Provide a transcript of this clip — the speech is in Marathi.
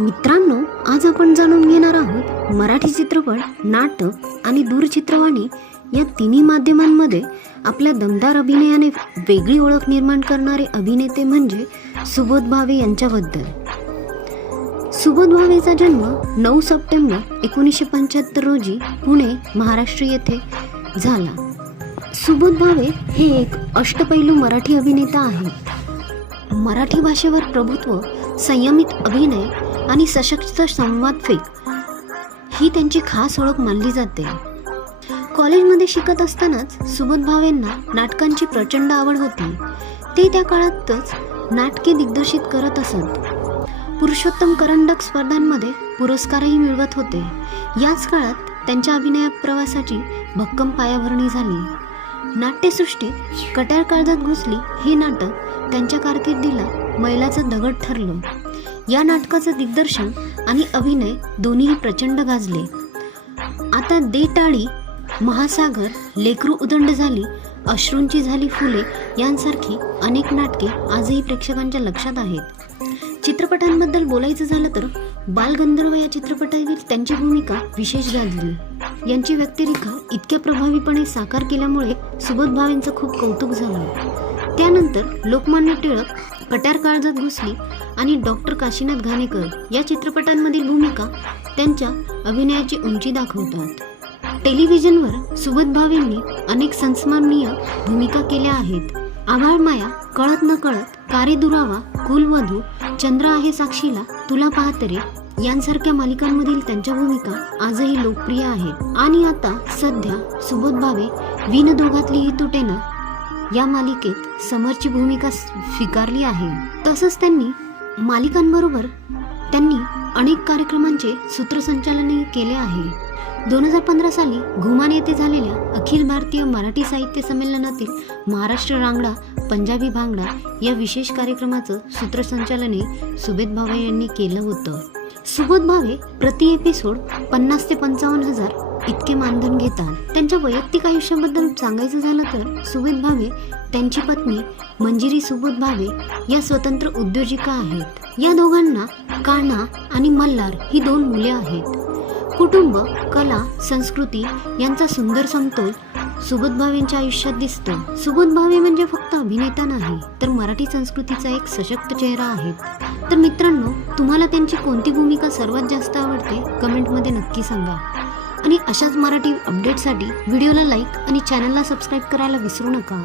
मित्रांनो, आज आपण जाणून घेणार आहोत मराठी चित्रपट, नाटक आणि दूरचित्रवाणी या तिन्ही माध्यमांमध्ये आपल्या दमदार अभिनयाने वेगळी ओळख निर्माण करणारे अभिनेते म्हणजे सुबोध भावे यांच्याबद्दल. सुबोध भावेचा जन्म 9 सप्टेंबर 1975 रोजी पुणे, महाराष्ट्र येथे झाला. सुबोध भावे हे एक अष्टपैलू मराठी अभिनेता आहेत. मराठी भाषेवर प्रभुत्व, संयमित अभिनय आणि सशक्त संवादफेक ही त्यांची खास ओळख मानली जाते. कॉलेजमध्ये शिकत असतानाच सुबोध भावेंना नाटकांची प्रचंड आवड होती. ते त्या काळातच नाटके दिग्दर्शित करत असत. पुरुषोत्तम करंडक स्पर्धांमध्ये पुरस्कारही मिळवत होते. याच काळात त्यांच्या अभिनय प्रवासाची भक्कम पायाभरणी झाली. नाट्यसृष्टीत कट्यार काळजात घुसली हे नाटक त्यांच्या कारकिर्दीला मैलाचा दगड ठरलं. या नाटकाचं दिग्दर्शन आणि अभिनय दोन्हीही प्रचंड गाजले. आता दे टाळी, महासागर, लेकरू उदंड झाली, अश्रूंची झाली फुले यांसारखी अनेक नाटके आजही प्रेक्षकांच्या लक्षात आहेत. चित्रपटांबद्दल बोलायचं झालं तर बालगंधर्व या चित्रपटातील त्यांची भूमिका विशेष गाजली. यांची व्यक्तिरेखा इतक्या प्रभावीपणे साकार केल्यामुळे सुबोध भावेंचं खूप कौतुक झालं. त्यानंतर लोकमान्य टिळक, कट्यार काळजात घुसली आणि डॉक्टर काशीनाथ घाणेकर या चित्रपटांमधील भूमिका त्यांच्या अभिनयाची उंची दाखवतात. टेलिव्हिजनवर सुबोध भावेंनी अनेक संस्मरणीय भूमिका केल्या आहेत. आभाळ माया, कळत न कळत, कारे दुरावा, कुलवधू, चंद्र आहे साक्षीला, तुला पाहते रे यांसारख्या मालिकांमधील त्यांच्या भूमिका आजही लोकप्रिय आहेत. आणि आता सध्या सुबोध भावे विनदोघातली ही तुटेना या मालिकेत समरची भूमिका स्वीकारली आहे. तसंच त्यांनी मालिकांबरोबर अनेक कार्यक्रमांचे सूत्रसंचालन केले आहे. 2015 साली घुमान येथे झालेल्या अखिल भारतीय मराठी साहित्य संमेलनातील महाराष्ट्र रांगडा, पंजाबी भांगडा या विशेष कार्यक्रमाचं सूत्रसंचालन सुबोध भावे यांनी केलं होतं. सुबोध भावे प्रति एपिसोड 50 ते 55 हजार इतके मानधन घेतात. त्यांच्या वैयक्तिक आयुष्याबद्दल सांगायचं झालं तर सुबोध भावे, त्यांची पत्नी मंजिरी सुबोध भावे या स्वतंत्र उद्योजिका आहेत. या दोघांना कान्हा आणि मल्हार ही 2 मुले आहेत. कुटुंब, कला, संस्कृती यांचा सुंदर समतोल सुबोध भावेंच्या आयुष्यात दिसतो. सुबोध भावे म्हणजे फक्त अभिनेता नाही, तर मराठी संस्कृतीचा एक सशक्त चेहरा आहेत. तर मित्रांनो, तुम्हाला त्यांची कोणती भूमिका सर्वात जास्त आवडते कमेंटमध्ये नक्की सांगा. आणि अशाच मराठी अपडेटसाठी व्हिडिओला लाईक आणि चॅनलला सबस्क्राईब करायला विसरू नका.